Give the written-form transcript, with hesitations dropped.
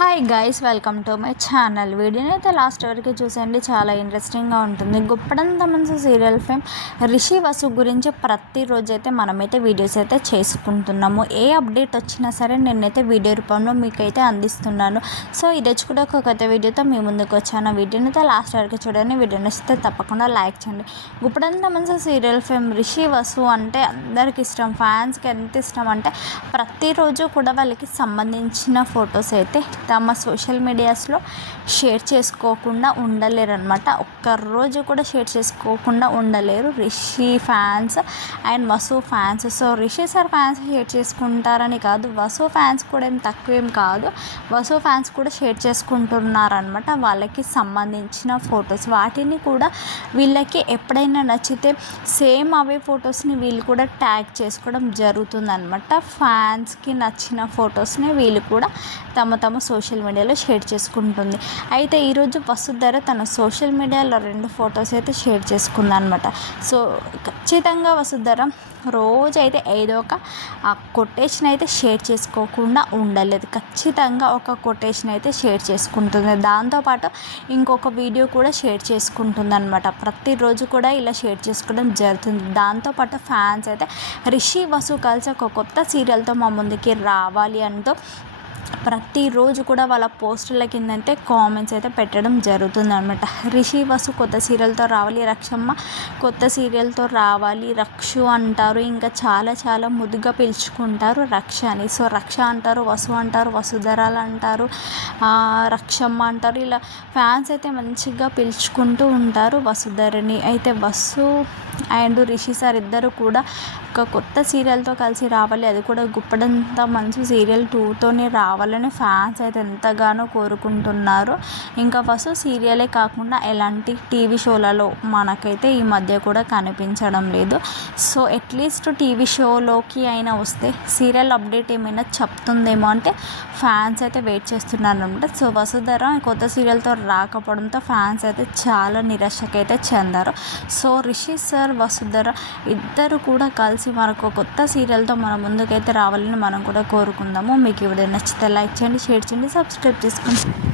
Hi guys, welcome to my channel. వీడియోని అయితే last వరకు చూసండి, చాలా ఇంట్రెస్టింగ్గా ఉంటుంది. గుప్పడంత మనసు సీరియల్ ఫేమ్ రిషి వసు గురించి ప్రతిరోజు అయితే మనమైతే వీడియోస్ అయితే చేసుకుంటున్నాము. ఏ అప్డేట్ వచ్చినా సరే నేనైతే వీడియో రూపంలో మీకైతే అందిస్తున్నాను. సో ఇది కూడా ఒక కొత్త వీడియోతో మీ ముందుకు వచ్చాను. వీడియోని అయితే లాస్ట్ వరకు చూడండి. వీడియో నచ్చితే తప్పకుండా లైక్ చేయండి. గుప్పడంత మనసు సీరియల్ ఫేమ్ రిషి వసు అంటే అందరికి ఇష్టం, ఫ్యాన్స్కి ఎంత ఇష్టం అంటే ప్రతిరోజు కూడా వాళ్ళకి సంబంధించిన ఫొటోస్ అయితే తమ సోషల్ మీడియాస్లో షేర్ చేసుకోకుండా ఉండలేరు అనమాట. ఒక్కరోజు కూడా షేర్ చేసుకోకుండా ఉండలేరు Rishi fans and Vasu fans. So Rishi sir fans share చేసుకుంటారని కాదు, వసు ఫ్యాన్స్ కూడా ఏం తక్కువేం కాదు, వసు ఫ్యాన్స్ కూడా షేర్ చేసుకుంటున్నారనమాట వాళ్ళకి సంబంధించిన ఫొటోస్. వాటిని కూడా వీళ్ళకి ఎప్పుడైనా నచ్చితే సేమ్ అవే ఫొటోస్ని వీళ్ళు కూడా ట్యాగ్ చేసుకోవడం జరుగుతుందనమాట. ఫ్యాన్స్కి నచ్చిన ఫొటోస్ని వీళ్ళు కూడా తమ సోషల్ మీడియాలో షేర్ చేసుకుంటుంది. అయితే ఈరోజు వసుధర తన సోషల్ మీడియాలో 2 ఫొటోస్ అయితే షేర్ చేసుకుందనమాట. సో ఖచ్చితంగా వసుధర రోజైతే ఏదో ఒక కొటేషన్ అయితే షేర్ చేసుకోకుండా ఉండలేదు. ఖచ్చితంగా ఒక కొటేషన్ అయితే షేర్ చేసుకుంటుంది. దాంతోపాటు ఇంకొక వీడియో కూడా షేర్ చేసుకుంటుంది అనమాట. ప్రతిరోజు కూడా ఇలా షేర్ చేసుకోవడం జరుగుతుంది. దాంతోపాటు ఫ్యాన్స్ అయితే రిషి వసు కలిసి ఒక కొత్త సీరియల్తో మా ముందుకి రావాలి అంటూ ప్రతిరోజు కూడా వాళ్ళ పోస్టుల కిందంటే కామెంట్స్ అయితే పెట్టడం జరుగుతుంది అనమాట. రిషి వసు కొత్త సీరియల్తో రావాలి, రక్షమ్మ కొత్త సీరియల్తో రావాలి, రక్షు అంటారు, ఇంకా చాలా చాలా ముద్దుగా పిలుచుకుంటారు రక్ష అని. సో రక్ష అంటారు, వసు అంటారు, వసుధరాలు అంటారు, రక్షమ్మ అంటారు. ఇలా ఫ్యాన్స్ అయితే మంచిగా పిలుచుకుంటూ ఉంటారు వసుధరని. అయితే వసు అండ్ రిషి సార్ ఇద్దరు కూడా ఒక కొత్త సీరియల్తో కలిసి రావాలి, అది కూడా గుప్పడంత మనసు సీరియల్ 2తోనే రావాలని ఫ్యాన్స్ అయితే ఎంతగానో కోరుకుంటున్నారు. ఇంకా వసు సీరియలే కాకుండా ఎలాంటి టీవీ షోలలో మనకైతే ఈ మధ్య కూడా కనిపించడం లేదు. సో అట్లీస్ట్ టీవీ షోలోకి అయినా వస్తే సీరియల్ అప్డేట్ ఏమైనా చెప్తుందేమో అంటే ఫ్యాన్స్ అయితే వెయిట్ చేస్తున్నారు అనమాట. సో వసుధర కొత్త సీరియల్తో రాకపోవడంతో ఫ్యాన్స్ అయితే చాలా నిరాశకైతే చెందారు. సో రిషి సార్ వసుధర ఇద్దరు కూడా కలిసి మనకు కొత్త సీరియల్తో మన ముందుకైతే రావాలని మనం కూడా కోరుకుందాము. మీకు ఈ వీడియో నచ్చితే లైక్ చేయండి, షేర్ చేయండి, సబ్స్క్రైబ్ చేసుకోండి.